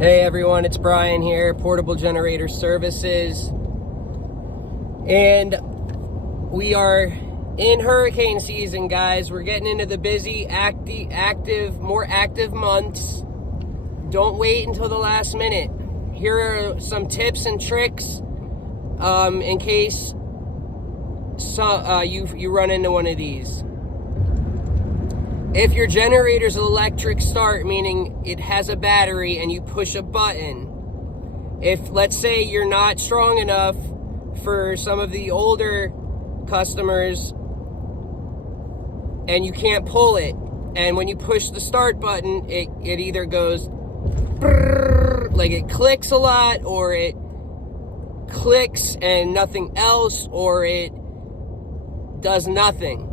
Hey everyone, it's Brian here, Portable Generator Services. And we are in hurricane season, guys. We're getting into the busy, more active months. Don't wait until the last minute. Here are some tips and tricks in case you run into one of these. If your generator's electric start, meaning it has a battery and you push a button, if let's say you're not strong enough for some of the older customers and you can't pull it, and when you push the start button, it either goes brrr, like it clicks a lot, or it clicks and nothing else, or it does nothing.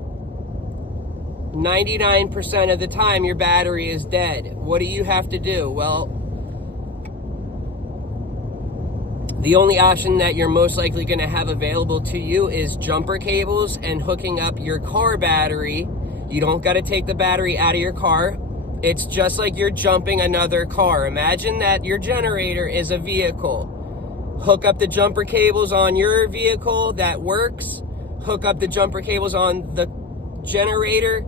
99% of the time your battery is dead. What do you have to do? Well, the only option that you're most likely going to have available to you is jumper cables and hooking up your car battery. You don't got to take the battery out of your car. It's just like you're jumping another car. Imagine that your generator is a vehicle. Hook up the jumper cables on your vehicle, that works. Hook up the jumper cables on the generator,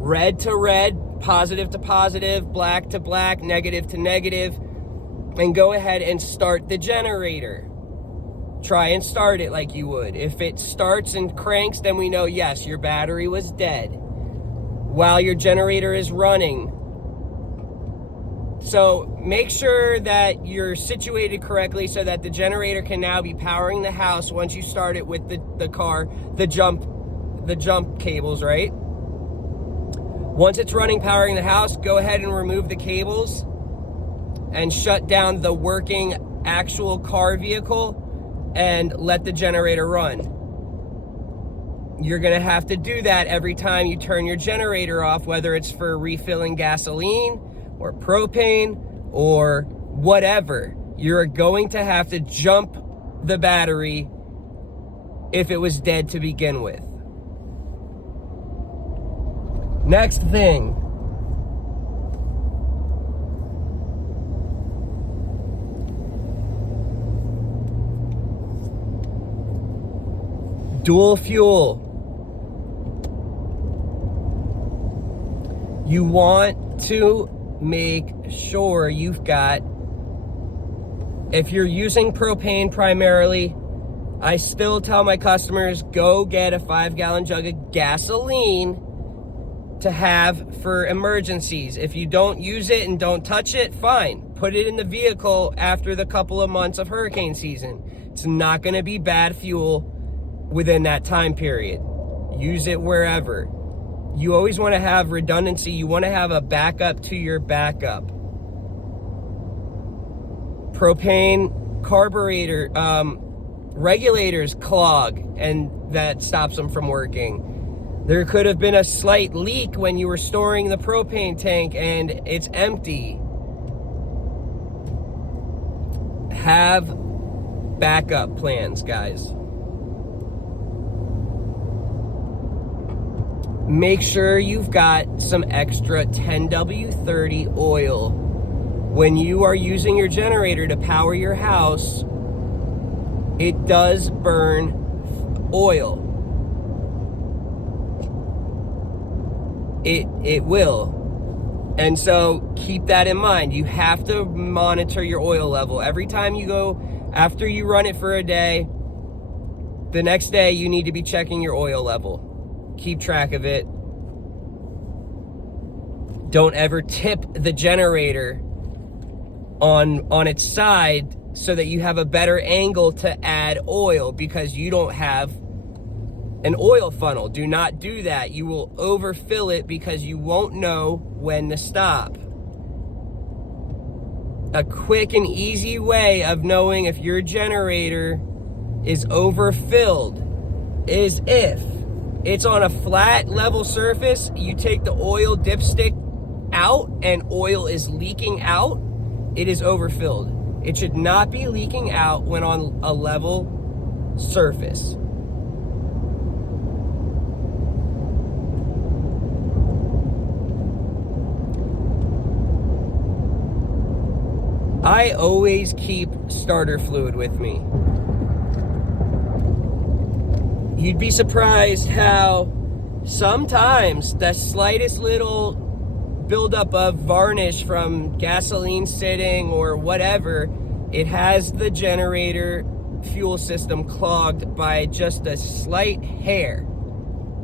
red to red, positive to positive, black to black, negative to negative, and go ahead and start the generator. Try and start it like you would. If it starts and cranks, then we know, yes, your battery was dead while your generator is running. So make sure that you're situated correctly so that the generator can now be powering the house once you start it with the car, the jump cables, right? Once it's running, powering the house, go ahead and remove the cables and shut down the working actual car vehicle and let the generator run. You're gonna have to do that every time you turn your generator off, whether it's for refilling gasoline or propane or whatever. You're going to have to jump the battery if it was dead to begin with. Next thing, dual fuel. You want to make sure you've got, if you're using propane primarily, I still tell my customers, go get a 5-gallon jug of gasoline to have for emergencies. If you don't use it and don't touch it, fine. Put it in the vehicle after the couple of months of hurricane season. It's not gonna be bad fuel within that time period. Use it wherever. You always wanna have redundancy. You wanna have a backup to your backup. Propane carburetor, regulators clog, and that stops them from working. There could have been a slight leak when you were storing the propane tank and it's empty. Have backup plans, guys. Make sure you've got some extra 10W30 oil. When you are using your generator to power your house, it does burn oil. It will. And so keep that in mind. You have to monitor your oil level. Every time you go, after you run it for a day, the next day you need to be checking your oil level. Keep track of it. Don't ever tip the generator on its side so that you have a better angle to add oil, because you don't have an oil funnel. Do not do that. You will overfill it because you won't know when to stop. A quick and easy way of knowing if your generator is overfilled is if it's on a flat, level surface, you take the oil dipstick out and oil is leaking out, it is overfilled. It should not be leaking out when on a level surface. I always keep starter fluid with me. You'd be surprised how sometimes the slightest little buildup of varnish from gasoline sitting or whatever, it has the generator fuel system clogged by just a slight hair.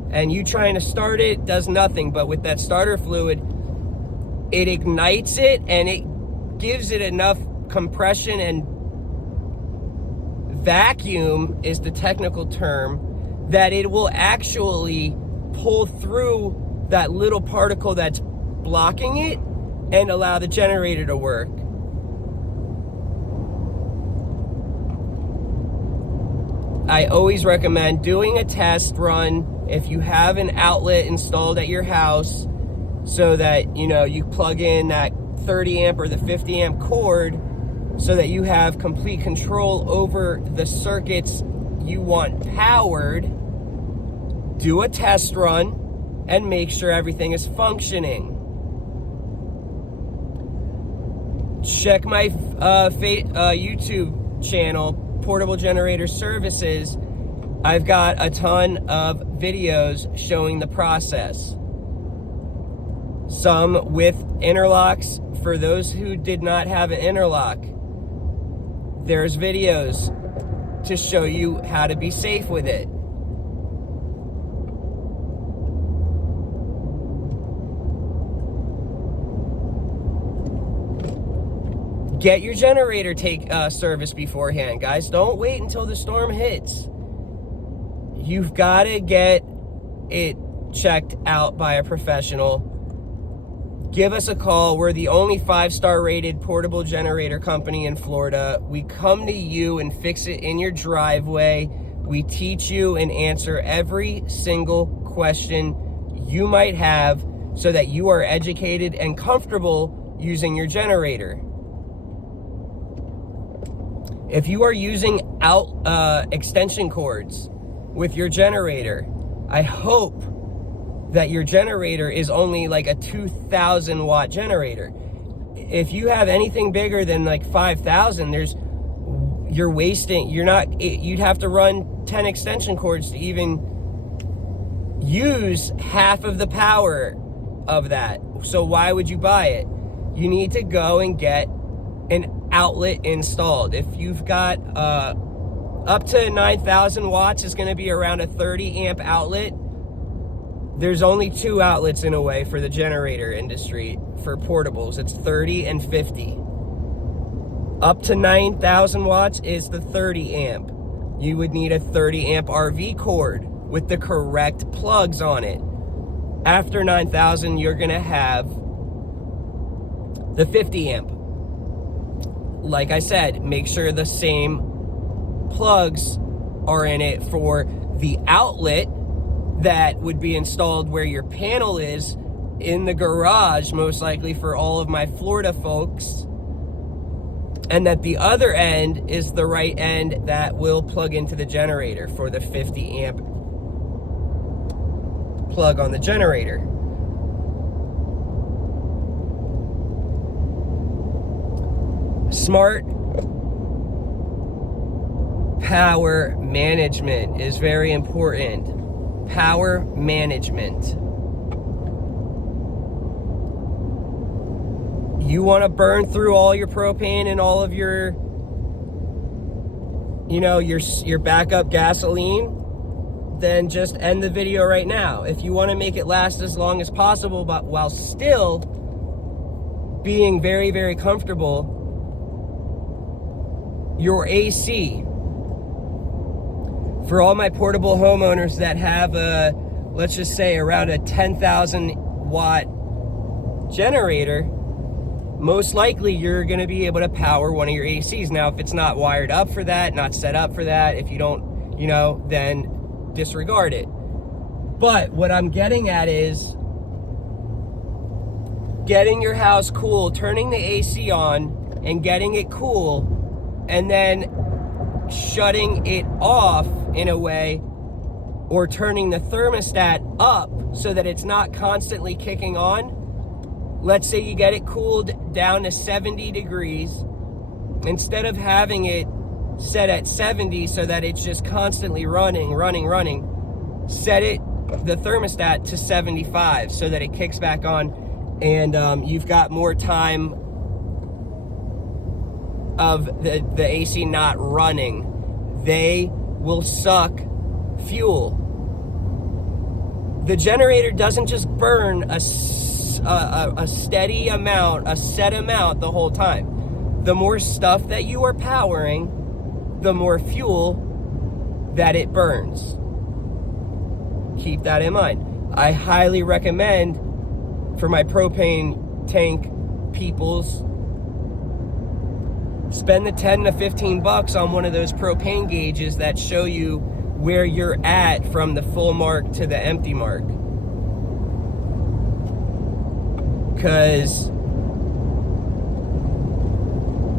And you trying to start it does nothing, but with that starter fluid, it ignites it and it gives it enough compression and vacuum is the technical term, that it will actually pull through that little particle that's blocking it and allow the generator to work. I always recommend doing a test run if you have an outlet installed at your house, so that you plug in that 30 amp or the 50 amp cord so that you have complete control over the circuits you want powered. Do a test run and make sure everything is functioning. Check my YouTube channel, Portable Generator Services. I've got a ton of videos showing the process. Some with interlocks for those who did not have an interlock. There's videos to show you how to be safe with it. Get your generator service beforehand, guys. Don't wait until the storm hits. You've got to get it checked out by a professional. Give us a call. We're the only 5-star rated portable generator company in Florida. We come to you and fix it in your driveway. We teach you and answer every single question you might have so that you are educated and comfortable using your generator. If you are using extension cords with your generator, I hope that your generator is only like a 2,000 watt generator. If you have anything bigger than like 5,000, you'd have to run 10 extension cords to even use half of the power of that. So why would you buy it? You need to go and get an outlet installed. If you've got up to 9,000 watts, is going to be around a 30 amp outlet. There's only 2 outlets in a way for the generator industry for portables. It's 30 and 50. Up to 9,000 watts is the 30 amp. You would need a 30 amp RV cord with the correct plugs on it. After 9,000, you're going to have the 50 amp. Like I said, make sure the same plugs are in it for the outlet that would be installed where your panel is in the garage, most likely for all of my Florida folks, and that the other end is the right end that will plug into the generator for the 50 amp plug on the generator. Smart power management is very important. Power management. You want to burn through all your propane and all of your backup gasoline, then just end the video right now. If you want to make it last as long as possible, but while still being very, very comfortable, your AC. For all my portable homeowners that have let's just say around a 10,000 watt generator, most likely you're going to be able to power one of your ACs. Now, if it's not wired up for that, not set up for that, if you don't, then disregard it. But what I'm getting at is getting your house cool, turning the AC on and getting it cool, and then shutting it off in a way, or turning the thermostat up so that it's not constantly kicking on. Let's say you get it cooled down to 70 degrees instead of having it set at 70 so that it's just constantly running, set the thermostat to 75 so that it kicks back on, and you've got more time of the AC not running. They will suck fuel. The generator doesn't just burn a steady amount, a set amount the whole time. The more stuff that you are powering, the more fuel that it burns. Keep that in mind. I highly recommend for my propane tank peoples, spend the 10 to 15 bucks on one of those propane gauges that show you where you're at from the full mark to the empty mark. Because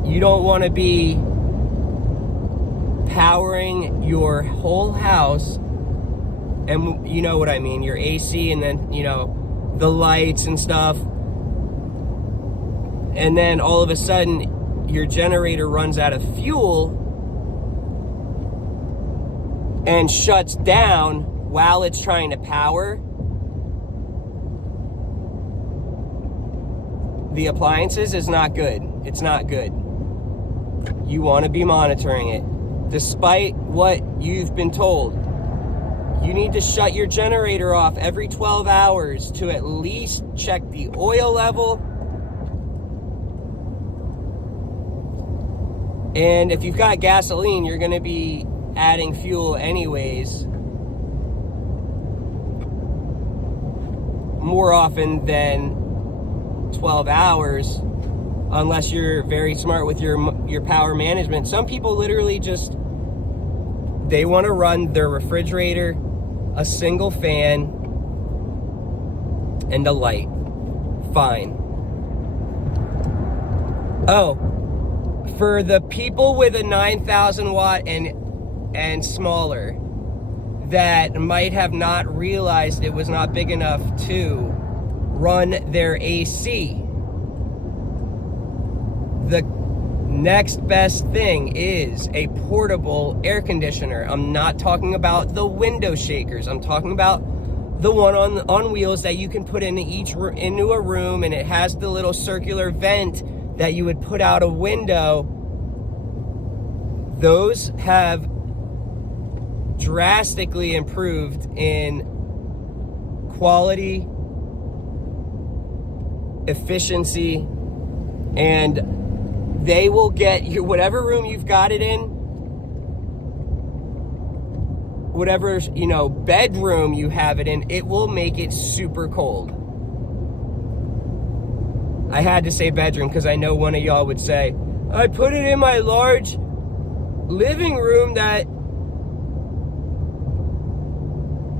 you don't want to be powering your whole house, and you know what I mean, your AC, and then, you know, the lights and stuff, and then all of a sudden your generator runs out of fuel and shuts down while it's trying to power the appliances. Is not good. It's not good. You want to be monitoring it. Despite what you've been told, you need to shut your generator off every 12 hours to at least check the oil level. And if you've got gasoline, you're going to be adding fuel anyways, more often than 12 hours, unless you're very smart with your power management. Some people literally just, they want to run their refrigerator, a single fan, and a light. Fine. Oh, for the people with a 9,000 watt and smaller that might have not realized it was not big enough to run their AC, the next best thing is a portable air conditioner. I'm not talking about the window shakers. I'm talking about the one on wheels that you can put into a room, and it has the little circular vent that you would put out a window. Those have drastically improved in quality, efficiency, and they will get you, whatever room you've got it in, whatever, you know, bedroom you have it in, it will make it super cold. I had to say bedroom because I know one of y'all would say, I put it in my large living room that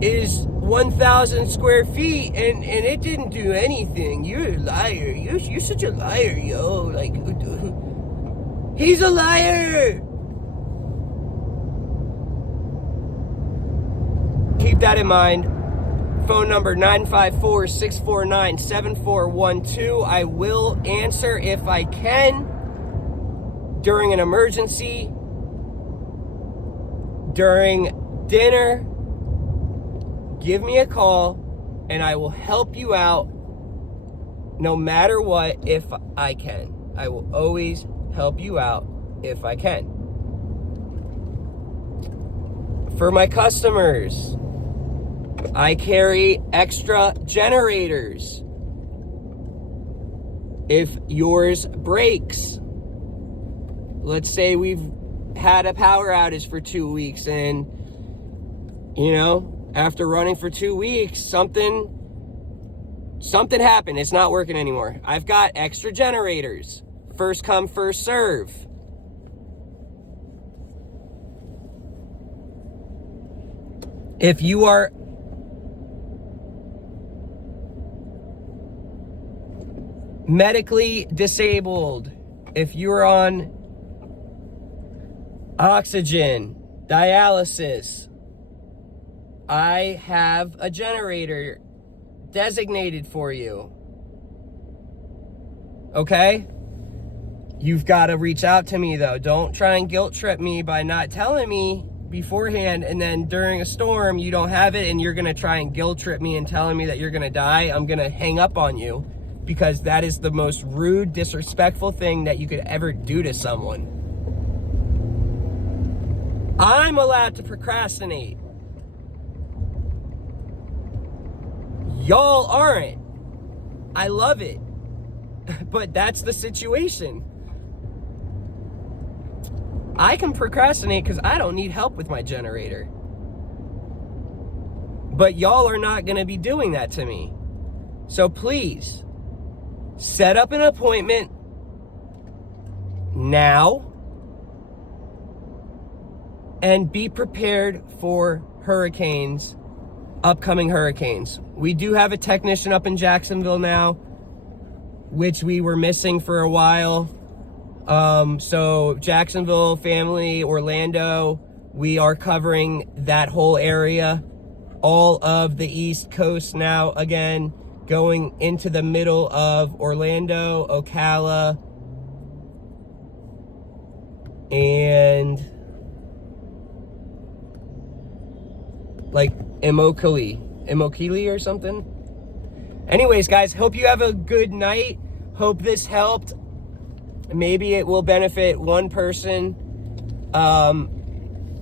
is 1,000 square feet and it didn't do anything. You're a liar. You're such a liar, yo. Like, he's a liar. Keep that in mind. Phone number 954-649-7412. I will answer if I can during an emergency, during dinner. Give me a call and I will help you out no matter what if I can. I will always help you out if I can. For my customers, I carry extra generators. If yours breaks, let's say we've had a power outage for 2 weeks and, you know, after running for 2 weeks, something happened. It's not working anymore. I've got extra generators. First come, first serve. If you are medically disabled, if you're on oxygen, dialysis, I have a generator designated for you. Okay? You've got to reach out to me though. Don't try and guilt trip me by not telling me beforehand, and then during a storm you don't have it and you're gonna try and guilt trip me and telling me that you're gonna die. I'm gonna hang up on you, because that is the most rude, disrespectful thing that you could ever do to someone. I'm allowed to procrastinate. Y'all aren't. I love it. But that's the situation. I can procrastinate because I don't need help with my generator. But y'all are not going to be doing that to me. So please, set up an appointment now and be prepared for hurricanes, upcoming hurricanes. We do have a technician up in Jacksonville now, which we were missing for a while. So Jacksonville, family, Orlando, we are covering that whole area, all of the East Coast now, again, going into the middle of Orlando, Ocala, and like Immokalee or something. Anyways, guys, hope you have a good night. Hope this helped. Maybe it will benefit one person.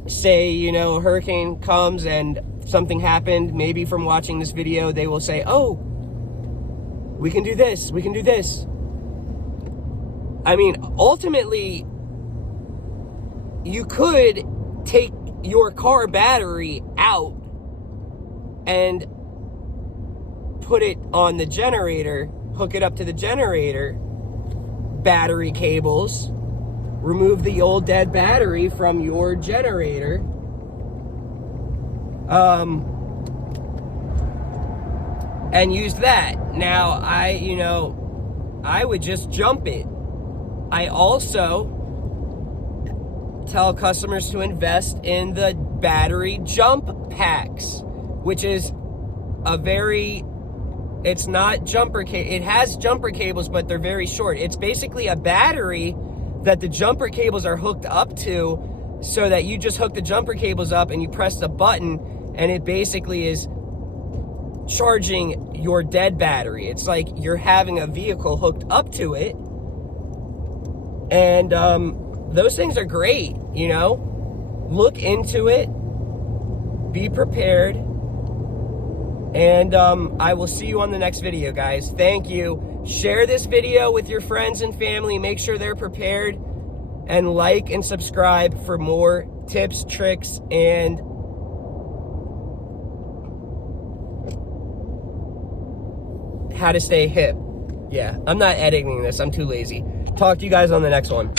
Say, you know, a hurricane comes and something happened. Maybe from watching this video, they will say, oh, we can do this. We can do this. I mean, ultimately, you could take your car battery out and put it on the generator, hook it up to the generator, battery cables, remove the old dead battery from your generator, and use that. Now, I would just jump it. I also tell customers to invest in the battery jump packs, which is it's not it has jumper cables, but they're very short. It's basically a battery that the jumper cables are hooked up to, so that you just hook the jumper cables up and you press the button, and it basically is charging your dead battery. It's like you're having a vehicle hooked up to it. And those things are great, you know. Look into it. Be prepared. And I will see you on the next video, guys. Thank you. Share this video with your friends and family. Make sure they're prepared. And like and subscribe for more tips, tricks, and how to stay hip. Yeah, I'm not editing this. I'm too lazy. Talk to you guys on the next one.